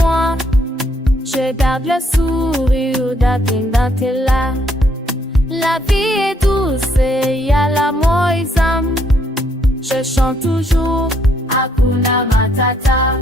moi. Je garde le sourire d'attendre t'es là. La vie est douce et y a l'amour exam. Je chante toujours Hakuna Matata.